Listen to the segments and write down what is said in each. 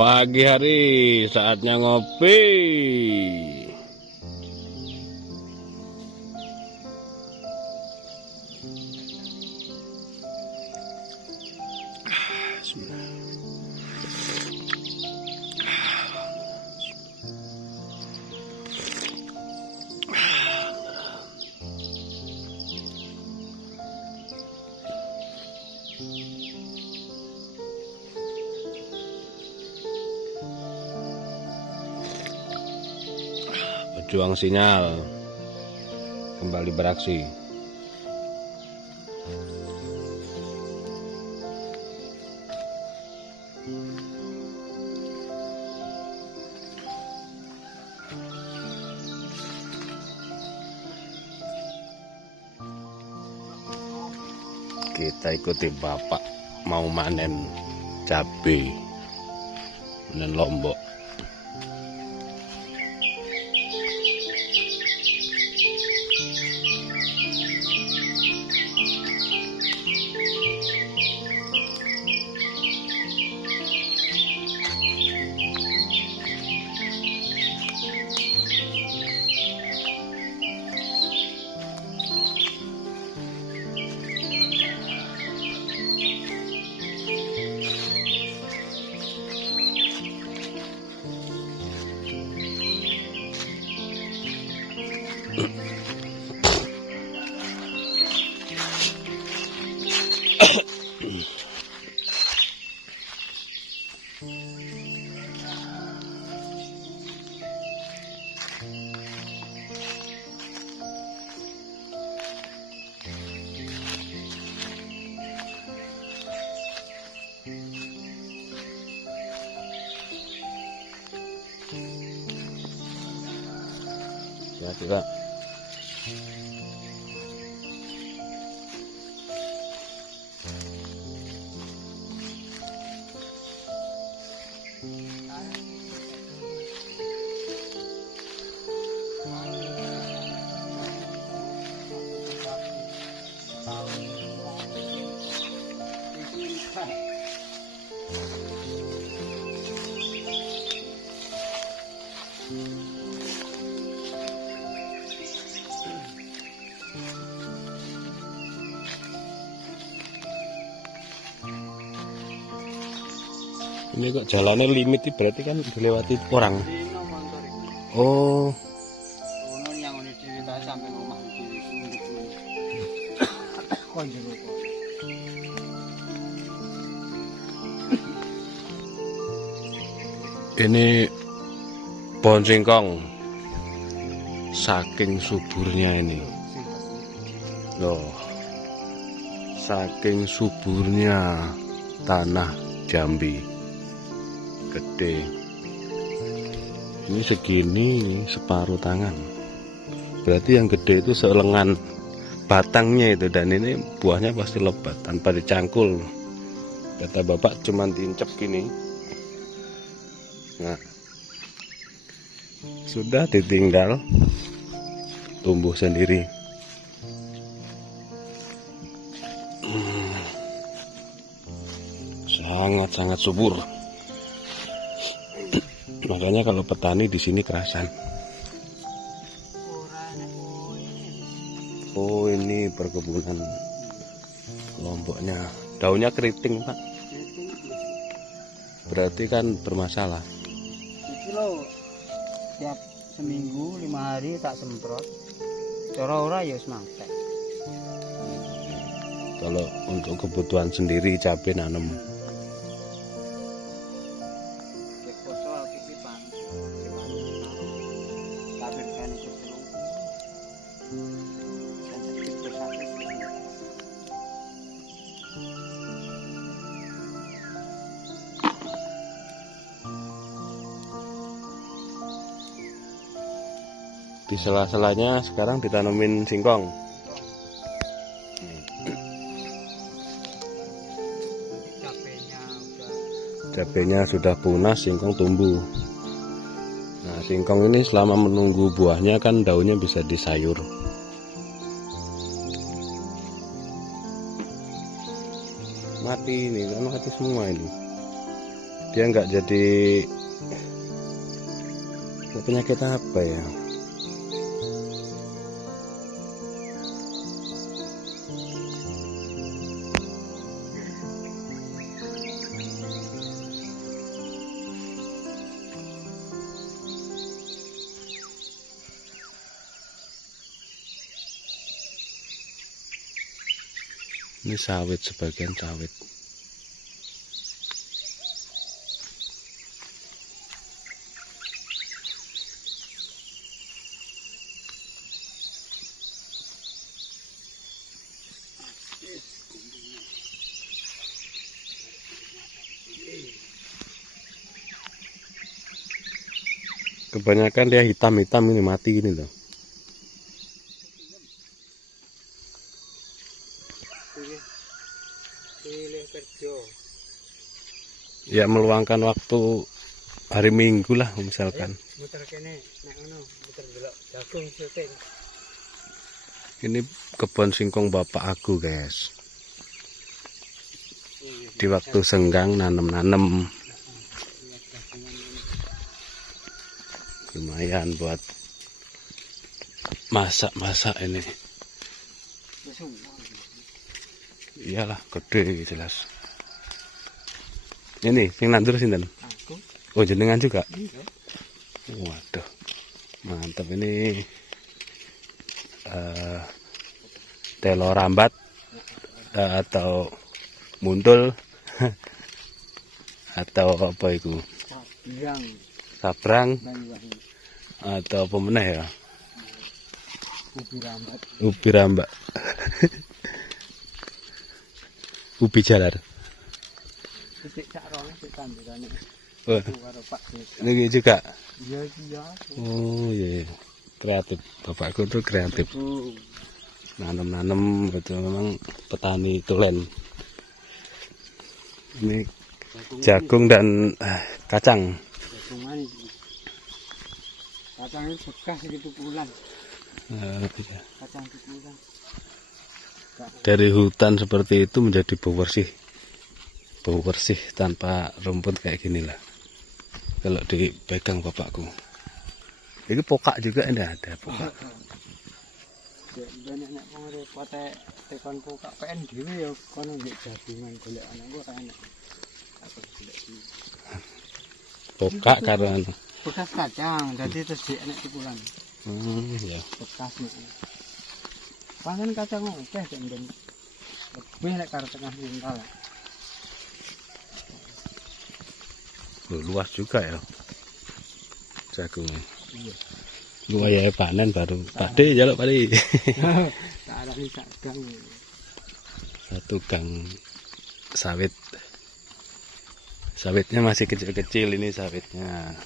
Pagi hari saatnya ngopi. Pejuang sinyal kembali beraksi. Kita ikuti bapak mau manen cabai, manen lombok. Ya, kita ini kok jalannya limit, berarti kan dilewati orang. Oh, ini pohon singkong, saking suburnya ini loh, saking suburnya tanah Jambi, gede. Ini segini, ini separuh tangan, berarti yang gede itu selengan batangnya itu, dan ini buahnya pasti lebat tanpa dicangkul. Kata bapak cuman diincep gini. Nah, sudah ditinggal tumbuh sendiri. Sangat-sangat subur. Makanya kalau petani di sini kerasan. Oh, ini perkebunan lomboknya. Daunnya keriting, Pak. Berarti kan bermasalah. Lo tiap seminggu 5 hari tak semprot, ora ya semangka. Kalau untuk kebutuhan sendiri cabai nanem. Di sela-selanya sekarang ditanemin singkong. Cabenya sudah punas, singkong tumbuh. Nah, singkong ini selama menunggu buahnya kan daunnya bisa disayur. mati ini, mati semua ini. Dia nggak jadi penyakit apa ya? Ini sawit, sebagian sawit. Kebanyakan dia hitam-hitam ini, mati ini loh. Ya meluangkan waktu hari Minggu lah misalkan. Ini kebun singkong bapak aku guys. Di waktu senggang nanem-nanem. Lumayan buat masak-masak ini. Iyalah gede jelas. Ini yang nandur sinten? Aku. Oh jenengan juga? Iya. Waduh, mantap ini. Telo rambat atau muntul atau apa itu? Sabrang atau apa meneh ya? Ubi rambak. Ubi jalar. Oh, ini juga. Oh iya, kreatif. Bapakku tuh kreatif. Nanam-nanam betul, memang petani tulen. Ini jagung dan kacang. Kacang ini bekas gitu pulang. Kacang pulang. Dari hutan seperti itu menjadi bau bersih tanpa rumput kayak gini lah. Kalau dipegang bapakku. Ini pokak juga, ini ada pokak. Banyak repot tekan pokak PN dhewe ya kono nggih jagungan golek anak gua kan enak. Pokak karena bekas kacang, jadi terus di enak tipulan. Ya. Bekasnya. Panen kacang akeh dan lebih lek karo tengah wintal. Luas juga ya jagungnya. Iya. Lumayan panen baru. Pade jaluk pade. Tak ada sak gang. Satu gang sawit. Sawitnya masih kecil-kecil ini sawitnya.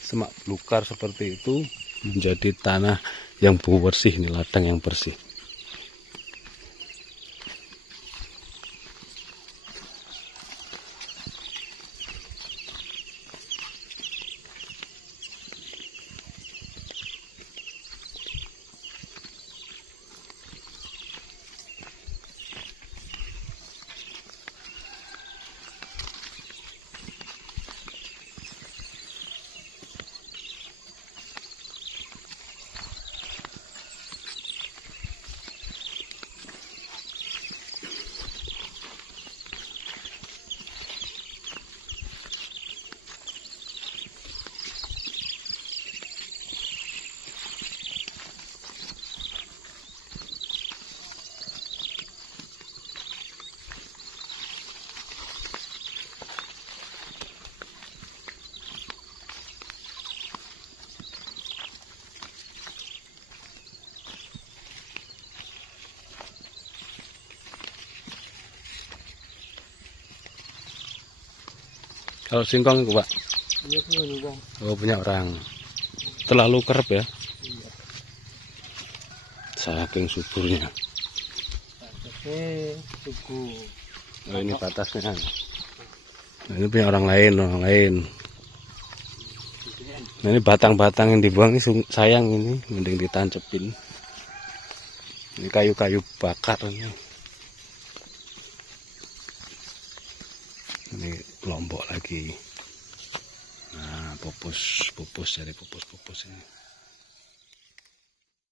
Semak belukar seperti itu menjadi tanah yang bersih, ini ladang yang bersih. Kalau singkong itu Pak? Iya punya Bang. Oh punya orang. Terlalu kerap ya? Iya. Saking suburnya. Suku. Oh ini batasnya. Nah, ini punya orang lain. Nah, ini batang-batang yang dibuang ini sayang ini, mending ditancepin. Ini kayu-kayu bakar ini. Ini kelompok lagi. Nah, pupus dari pupus ini.